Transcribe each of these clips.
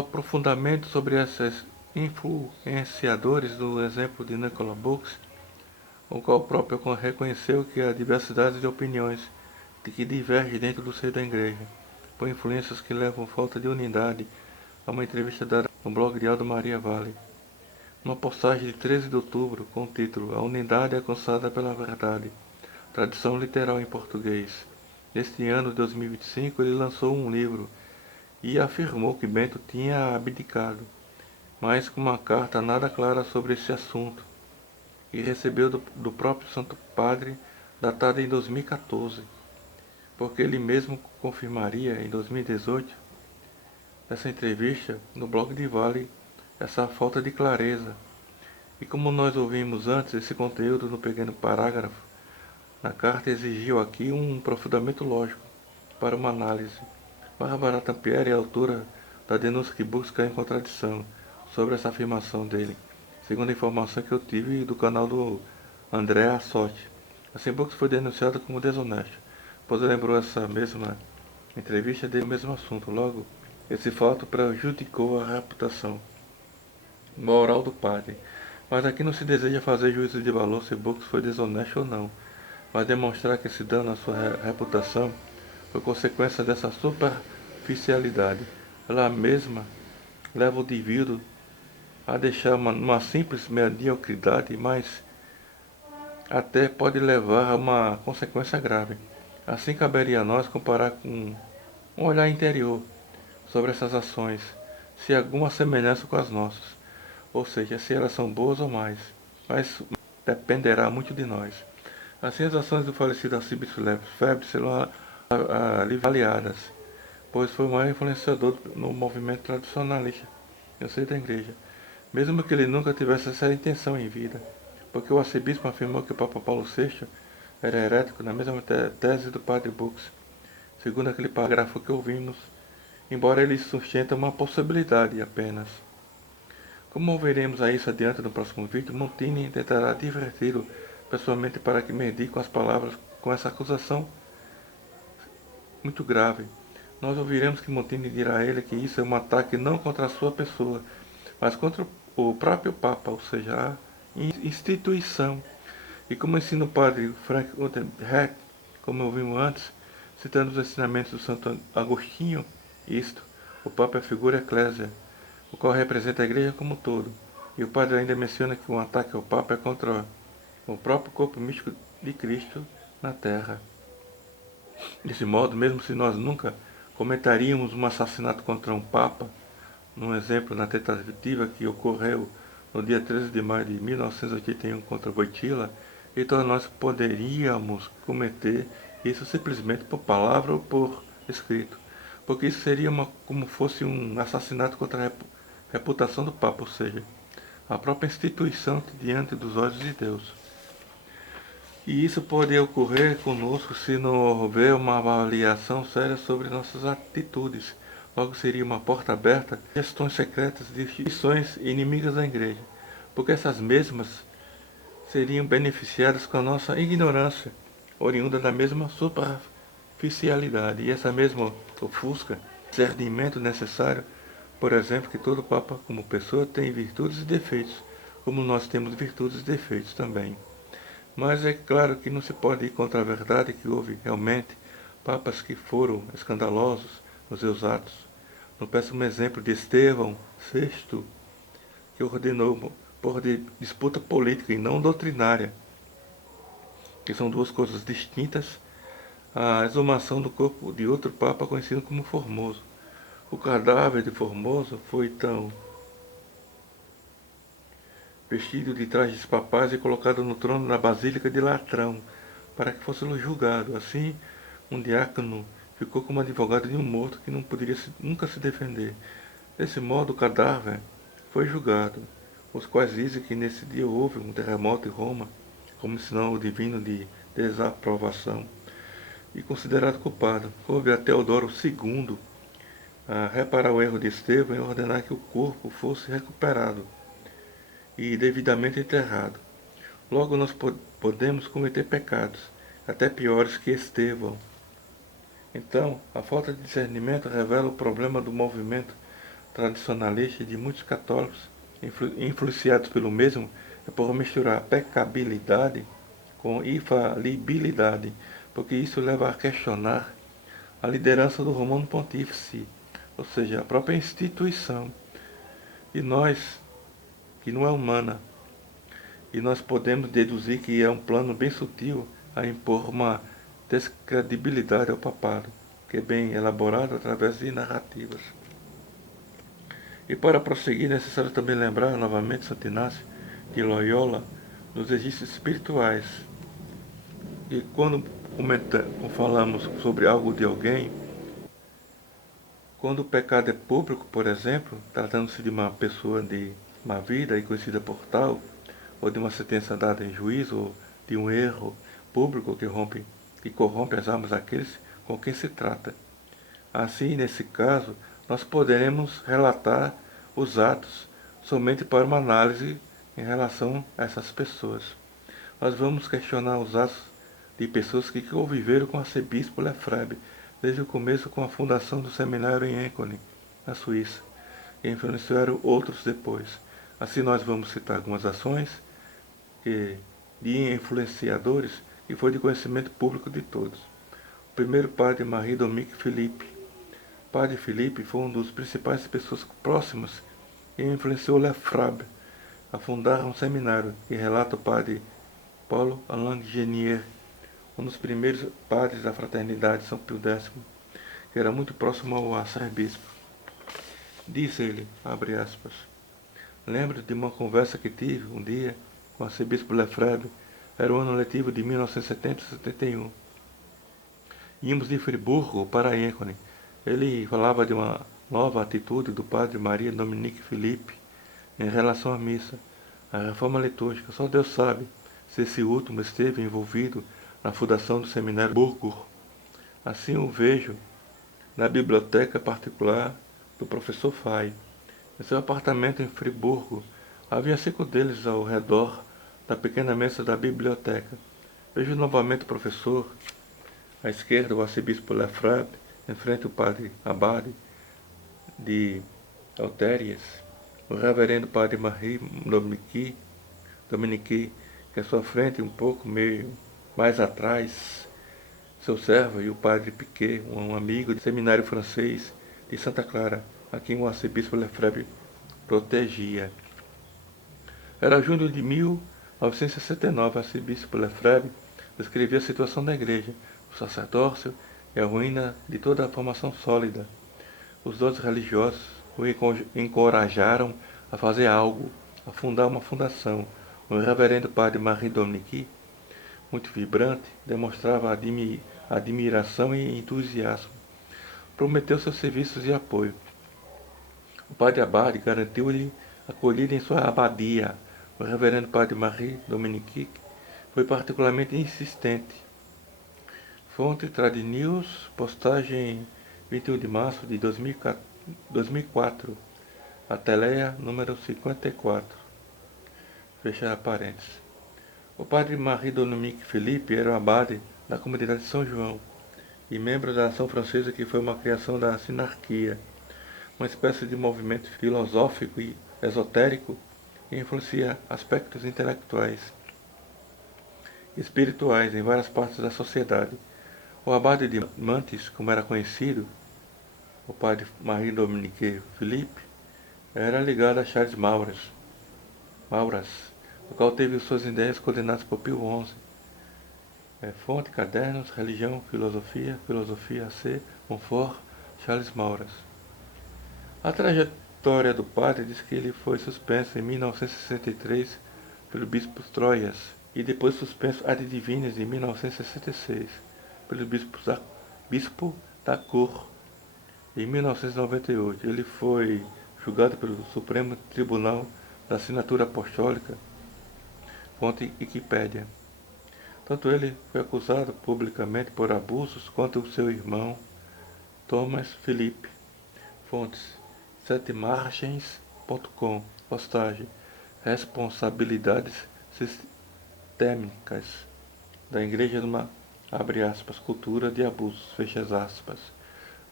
Aprofundamento sobre esses influenciadores do exemplo de Nicola Books, o qual próprio reconheceu que a diversidade de opiniões de que diverge dentro do seio da igreja, por influências que levam falta de unidade, a uma entrevista dada no blog de Aldo Maria Vale. Uma postagem de 13 de outubro com o título A Unidade Alcançada pela Verdade, tradução literal em português. Neste ano de 2025 ele lançou um livro e afirmou que Bento tinha abdicado, mas com uma carta nada clara sobre esse assunto, e recebeu do próprio Santo Padre, datada em 2014, porque ele mesmo confirmaria em 2018, nessa entrevista no blog de Vale, essa falta de clareza. E como nós ouvimos antes, esse conteúdo no pequeno parágrafo na carta exigiu aqui um aprofundamento lógico para uma análise. Bárbara Tampieri é autora da denúncia que busca em contradição sobre essa afirmação dele, segundo a informação que eu tive do canal do André Assotti. Assim, Books foi denunciado como desonesto, pois lembrou essa mesma entrevista dele no mesmo assunto. Logo, esse fato prejudicou a reputação moral do padre. Mas aqui não se deseja fazer juízo de valor se Books foi desonesto ou não, mas demonstrar que esse dano à sua reputação foi consequência dessa superficialidade. Ela mesma leva o indivíduo a deixar uma simples mediocridade, mas até pode levar a uma consequência grave. Assim caberia a nós comparar com um olhar interior sobre essas ações, se há alguma semelhança com as nossas, ou seja, se elas são boas ou mais, mas dependerá muito de nós. Assim, as ações do falecido arcebispo Febre serão avaliadas, pois foi o maior influenciador no movimento tradicionalista no seio da igreja, mesmo que ele nunca tivesse essa intenção em vida, porque o arcebispo afirmou que o Papa Paulo VI era herético na mesma tese do padre Books, segundo aquele parágrafo que ouvimos, embora ele sustenta uma possibilidade apenas. Como veremos a isso adiante no próximo vídeo, Montini tentará diverti-lo pessoalmente para que medie com as palavras com essa acusação muito grave. Nós ouviremos que Montini dirá a ele que isso é um ataque não contra a sua pessoa, mas contra o próprio Papa, ou seja, a instituição. E como ensina o padre Frank Unterrecht, como ouvimos antes, citando os ensinamentos do Santo Agostinho, isto, o Papa é a figura eclésia, o qual representa a igreja como um todo. E o padre ainda menciona que um ataque ao Papa é contra o próprio corpo místico de Cristo na terra. Desse modo, mesmo se nós nunca cometaríamos um assassinato contra um Papa, num exemplo na tentativa que ocorreu no dia 13 de maio de 1981 contra Wojtyla, então nós poderíamos cometer isso simplesmente por palavra ou por escrito, porque isso seria como fosse um assassinato contra a reputação do Papa, ou seja, a própria instituição diante dos olhos de Deus. E isso pode ocorrer conosco se não houver uma avaliação séria sobre nossas atitudes. Logo seria uma porta aberta a gestões secretas de instituições inimigas da igreja, porque essas mesmas seriam beneficiadas com a nossa ignorância, oriunda da mesma superficialidade. E essa mesma ofusca discernimento necessário, por exemplo, que todo Papa como pessoa tem virtudes e defeitos, como nós temos virtudes e defeitos também. Mas é claro que não se pode ir contra a verdade que houve realmente papas que foram escandalosos nos seus atos. No péssimo exemplo de Estevão VI, que ordenou por disputa política e não doutrinária, que são duas coisas distintas, a exumação do corpo de outro papa conhecido como Formoso. O cadáver de Formoso foi então vestido de trajes papais e colocado no trono da Basílica de Latrão, para que fosse julgado. Assim, um diácono ficou como advogado de um morto que não poderia nunca se defender. Desse modo, o cadáver foi julgado, os quais dizem que nesse dia houve um terremoto em Roma, como sinal divino de desaprovação, e considerado culpado. Coube a Teodoro II a reparar o erro de Estevão e ordenar que o corpo fosse recuperado e devidamente enterrado. Logo nós podemos cometer pecados, até piores que Estevão. Então, a falta de discernimento revela o problema do movimento tradicionalista de muitos católicos, influenciados pelo mesmo, é por misturar pecabilidade com infalibilidade, porque isso leva a questionar a liderança do Romano Pontífice, ou seja, a própria instituição. E nós, que não é humana, e nós podemos deduzir que é um plano bem sutil a impor uma descredibilidade ao papado, que é bem elaborado através de narrativas. E para prosseguir, é necessário também lembrar novamente Santo Inácio de Loyola nos registros espirituais. E quando falamos sobre algo de alguém, quando o pecado é público, por exemplo, tratando-se de uma pessoa de má vida e conhecida por tal, ou de uma sentença dada em juízo, ou de um erro público que corrompe as almas daqueles com quem se trata. Assim, nesse caso, nós poderemos relatar os atos somente para uma análise em relação a essas pessoas. Nós vamos questionar os atos de pessoas que conviveram com o arcebispo Lefebvre desde o começo com a fundação do seminário em Enkhuizen, na Suíça, e influenciaram outros depois. Assim nós vamos citar algumas ações de influenciadores que foi de conhecimento público de todos. O primeiro padre Marie-Dominique Philippe. Padre Philippe foi um dos principais pessoas próximas que influenciou Lefebvre a fundar um seminário, que relata o padre Paulo Alain Genier, um dos primeiros padres da Fraternidade São Pio X, que era muito próximo ao arcebispo. Diz ele, abre aspas, lembro de uma conversa que tive um dia com o arcebispo Lefebvre, era o ano letivo de 1970 e 71. Íamos de Friburgo para Enkhuizen. Ele falava de uma nova atitude do padre Maria Dominique Philippe em relação à missa, à reforma litúrgica. Só Deus sabe se esse último esteve envolvido na fundação do seminário Burgur. Assim o vejo na biblioteca particular do professor Fay. Em seu apartamento em Friburgo, havia 5 deles ao redor da pequena mesa da biblioteca. Vejo novamente o professor, à esquerda o arcebispo Lefebvre, em frente o padre Abade de Altérias, o reverendo padre Marie Dominique, que à sua frente, um pouco meio mais atrás, seu servo, e o padre Piquet, um amigo do seminário francês de Santa Clara, a quem o arcebispo Lefebvre protegia. Era junho de 1969, o arcebispo Lefebvre descrevia a situação da igreja, o sacerdócio e a ruína de toda a formação sólida. Os dons religiosos o encorajaram a fazer algo, a fundar uma fundação. O reverendo padre Marie Dominique, muito vibrante, demonstrava admiração e entusiasmo. Prometeu seus serviços e apoio. O padre Abade garantiu-lhe acolhida em sua abadia. O reverendo padre Marie Dominique foi particularmente insistente. Fonte Trad News, postagem 21 de março de 2004, Ateleia número 54. Fecha parênteses. O padre Marie Dominique Philippe era o abade da comunidade de São João e membro da Ação Francesa, que foi uma criação da sinarquia, uma espécie de movimento filosófico e esotérico que influencia aspectos intelectuais e espirituais em várias partes da sociedade. O abade de Mantes, como era conhecido, o padre Marie Dominique Philippe, era ligado a Charles Maurras, o qual teve suas ideias coordenadas por Pio XI. Fonte, Cadernos, Religião, Filosofia AC, Montfort, Charles Maurras. A trajetória do padre diz que ele foi suspenso em 1963 pelo bispo Troyes e depois suspenso ad divinis em 1966 pelo bispo da Cor. Em 1998 ele foi julgado pelo Supremo Tribunal da Assinatura Apostólica, fonte Wikipédia. Tanto ele foi acusado publicamente por abusos quanto o seu irmão Thomas Philippe. Fontes: setemargens.com. Postagem: responsabilidades sistêmicas da Igreja abre aspas, cultura de abusos, fecha aspas.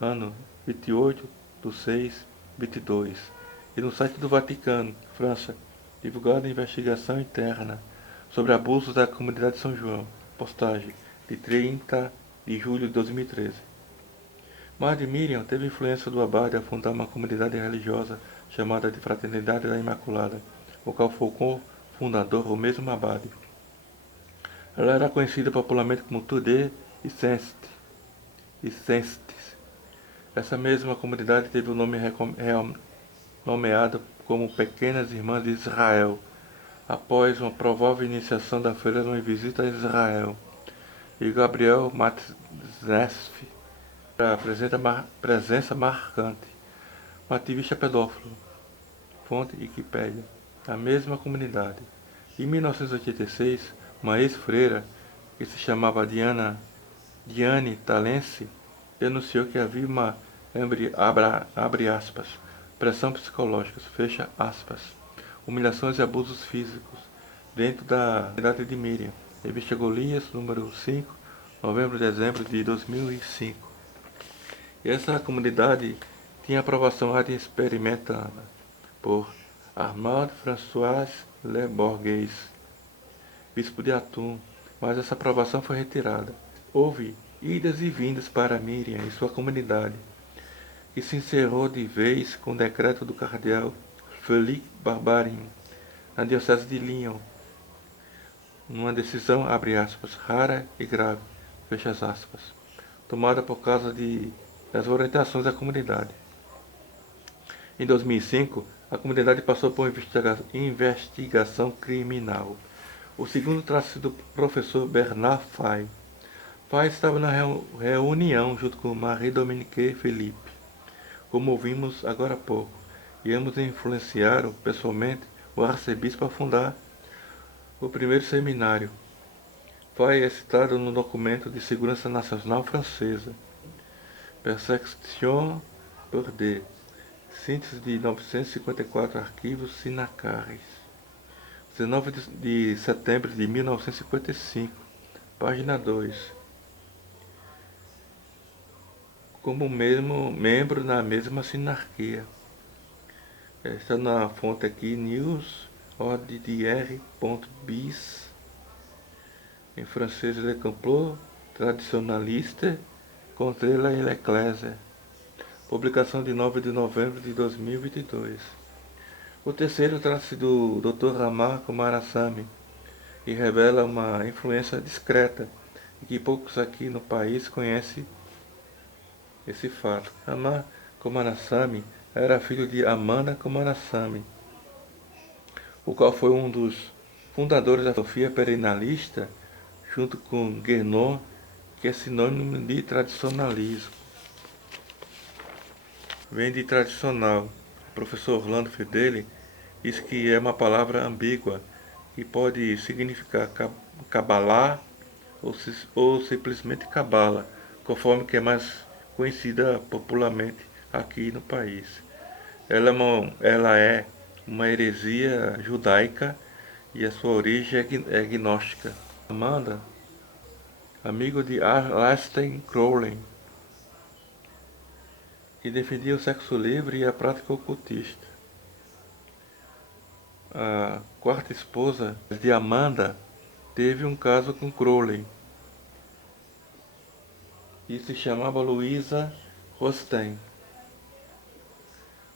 Ano 28/6 22, e no site do Vaticano, França, divulgada investigação interna sobre abusos da comunidade de São João, postagem de 30 de julho de 2013. Madre Miriam teve influência do abade a fundar uma comunidade religiosa chamada de Fraternidade da Imaculada, o qual foi o cofundador, o mesmo abade. Ela era conhecida popularmente como Tudé e Senstes. Essa mesma comunidade teve o nome nomeado como Pequenas Irmãs de Israel, após uma provável iniciação da feira numa visita a Israel. E Gabriel Matzneff apresenta presença marcante. Um ativista pedófilo. Fonte Wikipédia. A mesma comunidade. Em 1986, uma ex-freira, que se chamava Diane Talense, denunciou que havia uma, abre aspas, pressão psicológica, fecha aspas, humilhações e abusos físicos dentro da comunidade de Miriam. Revista Golias, número 5, novembro e dezembro de 2005. E essa comunidade tinha aprovação experimentada por Armand François Le Bourgeois, bispo de Atum, mas essa aprovação foi retirada. Houve idas e vindas para Miriam e sua comunidade, que se encerrou de vez com o decreto do cardeal Félix Barbarin, na diocese de Lyon, numa decisão, abre aspas, rara e grave, fecha aspas, tomada por causa das orientações da comunidade. Em 2005, a comunidade passou por investigação criminal. O segundo trata-se do professor Bernard Fay. Fay estava na reunião junto com Marie-Dominique Philippe, como ouvimos agora há pouco, e ambos influenciaram pessoalmente o arcebispo a fundar o primeiro seminário. Fay é citado no documento de segurança nacional francesa, Persecution por des síntese de 954 arquivos sinacares, 19 de setembro de 1955, página 2. Como mesmo membro na mesma sinarquia. Está na fonte aqui, news.ordr.bis, em francês, Le Complot Traditionnaliste contre l'Église. Publicação de 9 de novembro de 2022. O terceiro trata-se do Dr. Ramar Kumarasamy e revela uma influência discreta e que poucos aqui no país conhecem esse fato. Ramar Kumarasamy era filho de Amanda Kumarasamy, o qual foi um dos fundadores da filosofia perennialista, junto com Guénon, que é sinônimo de tradicionalismo. Vem de tradicional. O professor Orlando Fedeli diz que é uma palavra ambígua, que pode significar cabalá ou simplesmente cabala, conforme que é mais conhecida popularmente aqui no país. Ela é uma heresia judaica e a sua origem é gnóstica. Amanda, amigo de Aleister Crowley, que defendia o sexo livre e a prática ocultista. A quarta esposa de Amanda teve um caso com Crowley e se chamava Louisa Rothstein,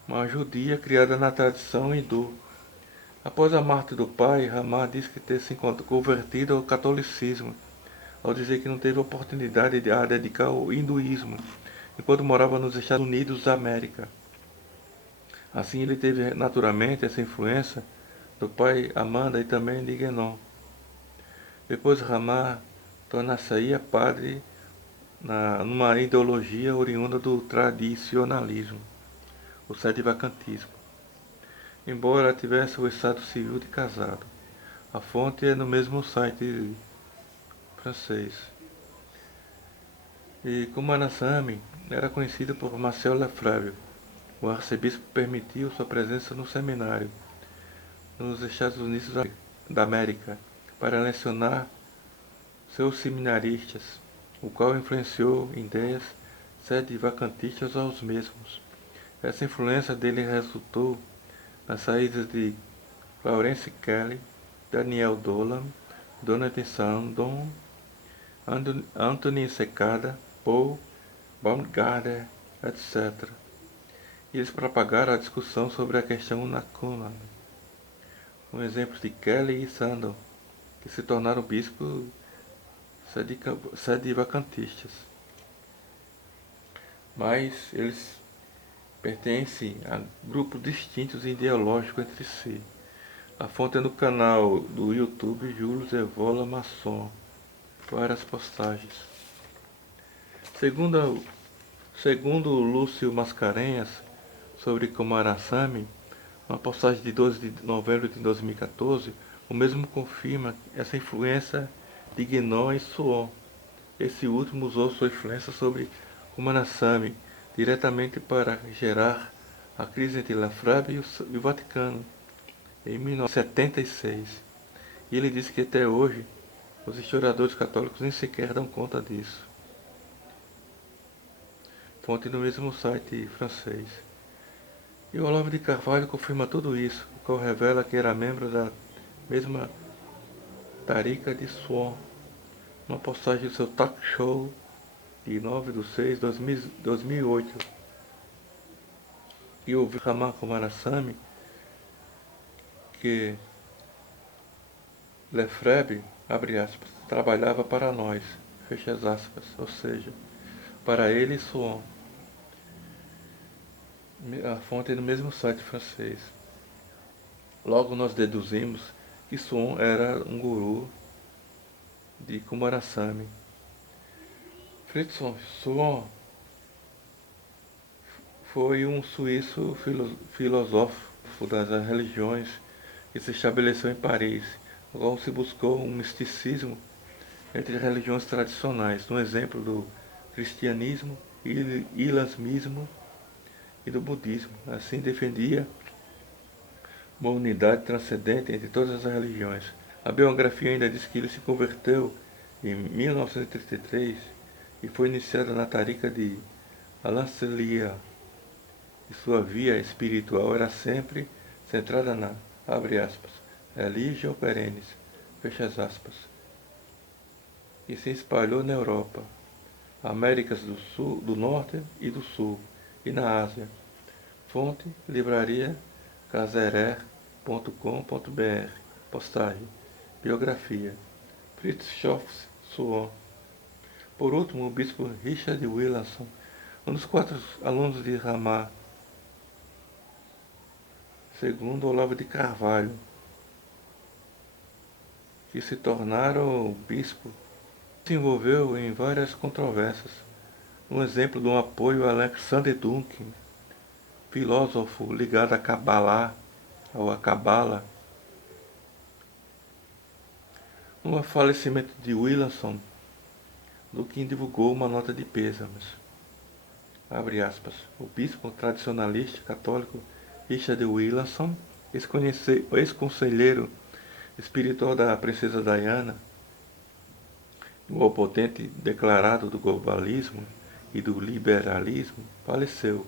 uma judia criada na tradição hindu. Após a morte do pai, Ramar diz que ter se convertido ao catolicismo, ao dizer que não teve oportunidade de a dedicar ao hinduísmo, enquanto morava nos Estados Unidos da América. Assim ele teve naturalmente essa influência do pai Amanda e também de Guénon. Depois Ramar torna-se padre numa ideologia oriunda do tradicionalismo, o sedivacantismo, embora tivesse o estado civil de casado. A fonte é no mesmo site francês. E Kumarasamy era conhecido por Marcel Lefebvre. O arcebispo permitiu sua presença no seminário nos Estados Unidos da América para lecionar seus seminaristas, o qual influenciou ideias sedivacantistas aos mesmos. Essa influência dele resultou nas saídas de Clarence Kelly, Daniel Dolan, Donald Sandon, Anthony Secada, Paul Baumgartner, etc. E eles propagaram a discussão sobre a questão Nakumalan, com exemplos de Kelly e Sandon, que se tornaram bispos sedivacantistas. Mas eles pertencem a grupos distintos e ideológicos entre si. A fonte é no canal do YouTube Julius Evola Maçom. Várias postagens. Segundo Lúcio Mascarenhas, sobre Coomarasamy, uma postagem de 12 de novembro de 2014, o mesmo confirma essa influência de Guénon e Suon. Esse último usou sua influência sobre Coomarasamy diretamente para gerar a crise entre Lafrabe e o Vaticano, em 1976. E ele disse que até hoje os historiadores católicos nem sequer dão conta disso. Fonte no mesmo site francês. E o Olavo de Carvalho confirma tudo isso, o qual revela que era membro da mesma Tariqa de Suon, uma postagem do seu talk show de 9/6/2008. E ouvi Ramã Coomarasamy que Lefebvre, abre aspas, trabalhava para nós, fecha as aspas, ou seja, para ele e Suon. A fonte é no mesmo site francês. Logo nós deduzimos que Suon era um guru de Coomarasamy. Fritz Suon foi um suíço filósofo das religiões que se estabeleceu em Paris, no qual se buscou um misticismo entre religiões tradicionais, no exemplo do cristianismo, islamismo e do budismo. Assim defendia uma unidade transcendente entre todas as religiões. A biografia ainda diz que ele se converteu em 1933 e foi iniciado na tariqa de Al-Ansariya, e sua via espiritual era sempre centrada na, abre aspas, religião perenes, fecha as aspas, e se espalhou na Europa, Américas do Sul, do Norte e do Sul, e na Ásia. Fonte, livraria caserer.com.br. Postagem, biografia, Fritjof Suon. Por último, o bispo Richard Williamson, um dos 4 alunos de Ramã, segundo Olavo de Carvalho, que se tornaram bispo, se envolveu em várias controvérsias. Um exemplo de um apoio a Alexander Duncan, filósofo ligado a Kabbalah, ou a Cabala. No falecimento de Williamson, Duncan divulgou uma nota de pêsames. Abre aspas. O bispo tradicionalista católico Richard Williamson, ex-conselheiro espiritual da princesa Diana, o opotente declarado do globalismo e do liberalismo, faleceu.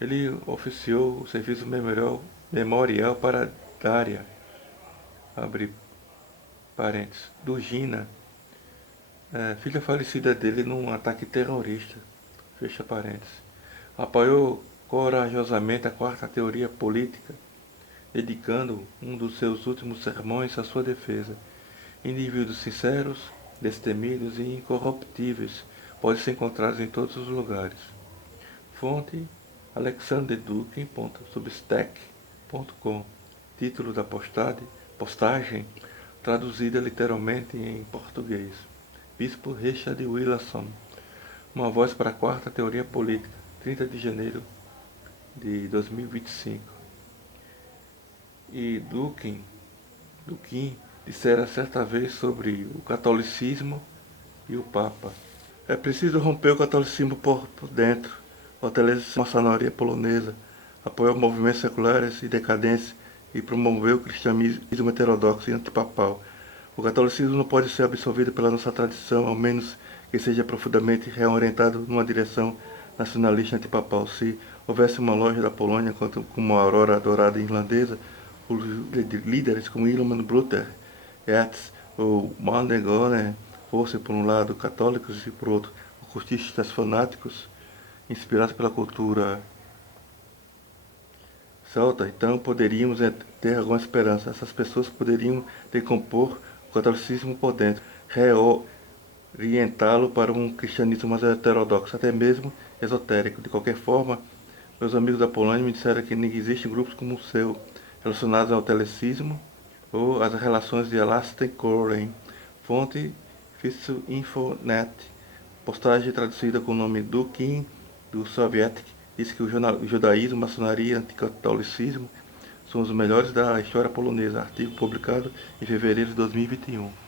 Ele oficiou o serviço memorial para Dária, abre parênteses, do Gina, filha falecida dele num ataque terrorista, fecha parênteses. Apoiou corajosamente a quarta teoria política, dedicando um dos seus últimos sermões à sua defesa. Indivíduos sinceros, destemidos e incorruptíveis podem ser encontrados em todos os lugares. Fonte alexanderduque.substack.com. Título da postagem traduzida literalmente em português. Bispo Richard Williamson, uma voz para a quarta teoria política, 30 de janeiro de 2025. E Duncan dissera certa vez sobre o catolicismo e o Papa. É preciso romper o catolicismo por dentro, fortalecer a maçonaria polonesa, apoiar movimentos seculares e decadentes e promover o cristianismo heterodoxo e antipapal. O catolicismo não pode ser absorvido pela nossa tradição, ao menos que seja profundamente reorientado numa direção nacionalista antipapal. Se houvesse uma loja da Polônia como a Aurora Dourada irlandesa, os líderes como Ilman Bluter, Hertz ou Mandelgorner fossem, por um lado, católicos e, por outro, ocultistas fanáticos, inspirados pela cultura celta, então poderíamos ter alguma esperança. Essas pessoas poderiam decompor o catolicismo por dentro, reorientá-lo para um cristianismo mais heterodoxo, até mesmo esotérico. De qualquer forma, meus amigos da Polônia me disseram que existem grupos como o seu, relacionados ao telecismo ou às relações de Elaste-Coren. Fonte Infonet. Postagem traduzida com o nome do Kim, do Soviétic, diz que o judaísmo, maçonaria e anticatolicismo são os melhores da história polonesa. Artigo publicado em fevereiro de 2021.